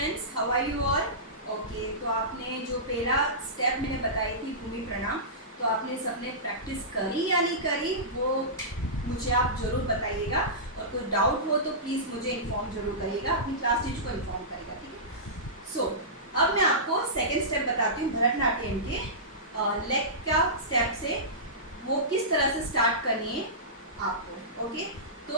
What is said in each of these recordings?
Students, how are you all? Okay, तो आपने जो पहला स्टेप मैंने बताई थी भूमि प्रणाम, तो आपने सबने प्रैक्टिस करी या नहीं करी वो मुझे आप ज़रूर बताइएगा। और कोई डाउट हो तो प्लीज़ मुझे इन्फॉर्म जरूर करिएगा, अपनी क्लास टीचर को इन्फॉर्म करिएगा, ठीक है। सो अब मैं आपको सेकेंड स्टेप बताती हूँ भरतनाट्यम के लेग का स्टेप से वो किस तरह से स्टार्ट करनी है आपको। ओके, तो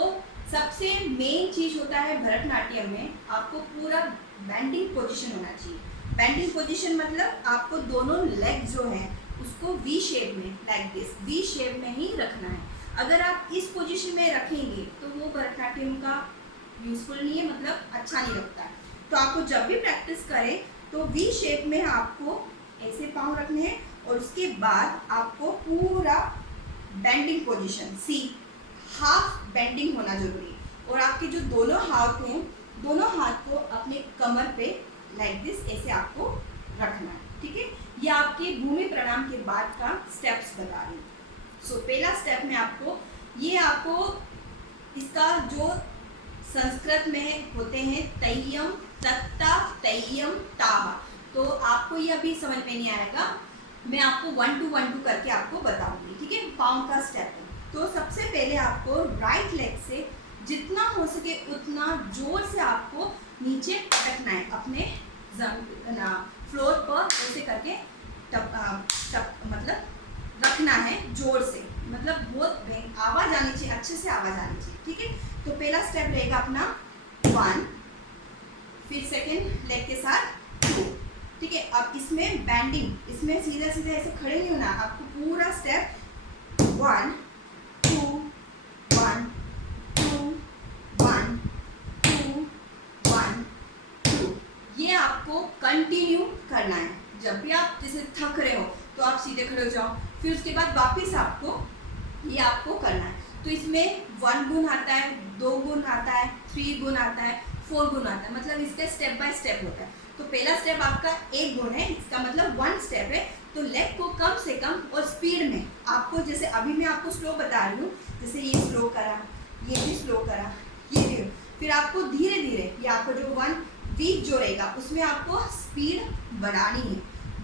सबसे मेन चीज़ होता है भरतनाट्यम में आपको पूरा बैंडिंग पोजीशन होना चाहिए। बैंडिंग पोजीशन मतलब आपको दोनों लेग जो है उसको वी शेप में, लाइक दिस वी शेप में ही रखना है। अगर आप इस पोजीशन में रखेंगे तो वो भरतनाट्यम का यूजफुल नहीं है, मतलब अच्छा नहीं लगता है। तो आपको जब भी प्रैक्टिस करें तो वी शेप में आपको ऐसे पाँव रखने हैं और उसके बाद आपको पूरा बेंडिंग पोजीशन, सी हाफ बेंडिंग होना जरूरी है। और आपके जो दोनों हाथ हैं, दोनों हाथ को अपने कमर पे लाइक दिस ऐसे आपको रखना है, ठीक है। ये आपके भूमि प्रणाम के बाद का स्टेप्स बता रही हूँ। सो पहला स्टेप में आपको इसका जो संस्कृत में होते हैं तय्यम तत्ता तय्यम ताहा, तो आपको ये अभी समझ में नहीं आएगा, मैं आपको 1 2 1 2 करके आपको बताऊंगी, ठीक है। पाँव का स्टेप है। तो सबसे पहले आपको राइट लेग से जितना हो सके उतना जोर से आपको नीचे पटकना है, अपने फ्लोर पर ऐसे करके मतलब रखना है जोर से, मतलब बहुत आवाज़ आनी चाहिए, अच्छे से आवाज़ आनी चाहिए, ठीक है। तो पहला स्टेप रहेगा अपना 1, फिर सेकेंड लेग के साथ 2, ठीक है। अब इसमें बैंडिंग, इसमें सीधा सीधा ऐसे खड़े नहीं होना, आपको पूरा स्टेप 1 2 1 2 1 2 1 2 ये आपको कंटिन्यू करना है। जब भी आप जैसे थक रहे हो तो आप सीधे खड़े हो जाओ, फिर उसके बाद वापस ये आपको करना है। तो इसमें 1 गुण आता है, 2 गुण आता है, 3 गुण आता है, 4 गुण आता है, मतलब इसका स्टेप बाय स्टेप होता है। तो पहला स्टेप आपका 1 गुण है, इसका मतलब 1 स्टेप है। तो लेग को कम से कम और स्पीड में आपको, जैसे अभी मैं आपको स्लो बता रही हूँ, जैसे ये स्लो करा, ये भी स्लो करा, ये भी, फिर आपको धीरे धीरे ये आपको जो 1 वीक जो रहेगा उसमें आपको स्पीड बढ़ानी है,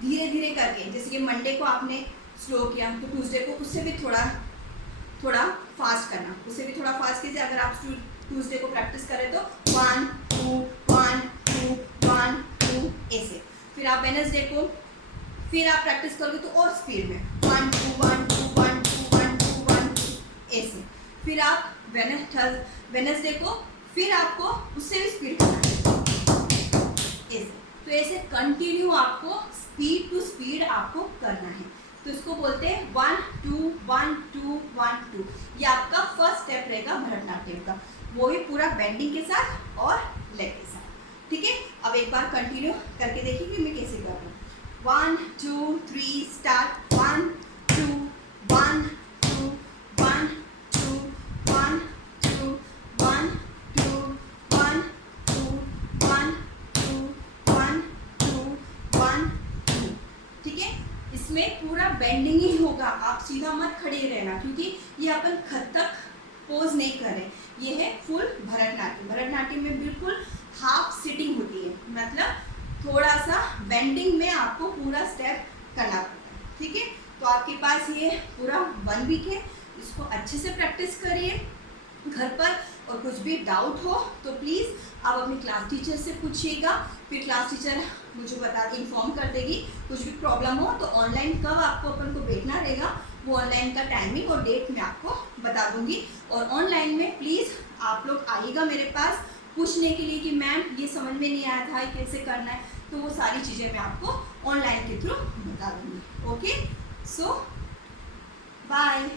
धीरे धीरे करके। जैसे कि मंडे को आपने स्लो किया तो ट्यूसडे को उससे भी थोड़ा फास्ट करना, उससे भी थोड़ा फास्ट कीजिए। अगर आप ट्यूसडे को प्रैक्टिस करें तो 1 2 1 2 1 2 ऐसे। फिर आप वेडनेसडे को फिर आप प्रैक्टिस करोगे तो और स्पीड में 1 2 1 2 1 2 1 2 1 2 ऐसे। फिर आप वेडनेसडे को फिर आपको उससे भी स्पीड करना है ऐसे। तो ऐसे कंटिन्यू आपको स्पीड टू स्पीड आपको करना है। तो इसको बोलते हैं 1 2 1 2 1 2। ये आपका फर्स्ट स्टेप रहेगा भरतनाट्यम का, वो भी पूरा बेंडिंग के साथ और लेग के साथ, ठीक है। अब एक बार कंटिन्यू करके देखिए कि मैं कैसे कर रहा हूँ। 1 2 3 स्टार्ट। 1 2 1 2 1 2 1 2 1 2 1 2 1 2 1 2 1 2, ठीक है। इसमें पूरा बेंडिंग ही होगा, आप सीधा मत खड़े रहना, क्योंकि ये अपन कथक पोज नहीं करें, ये है फुल भरतनाट्यम। भरतनाट्यम में बिल्कुल हाफ सिटिंग होती है, मतलब थोड़ा सा बेंडिंग में आपको पूरा स्टेप करना पड़ता है, ठीक है। तो आपके पास ये पूरा 1 वीक है, इसको अच्छे से प्रैक्टिस करिए घर पर। और कुछ भी डाउट हो तो प्लीज़ आप अपनी क्लास टीचर से पूछिएगा, फिर क्लास टीचर मुझे बता के इन्फॉर्म कर देगी। कुछ भी प्रॉब्लम हो तो ऑनलाइन कब आपको अपन को बैठना रहेगा, वो ऑनलाइन का टाइमिंग और डेट मैं आपको बता दूंगी। और ऑनलाइन में प्लीज़ आप लोग आइएगा मेरे पास पूछने के लिए कि मैम ये समझ में नहीं आया था, कैसे करना है, तो वो सारी चीज़ें मैं आपको ऑनलाइन के थ्रू बता दूँगी। ओके, सो बाय।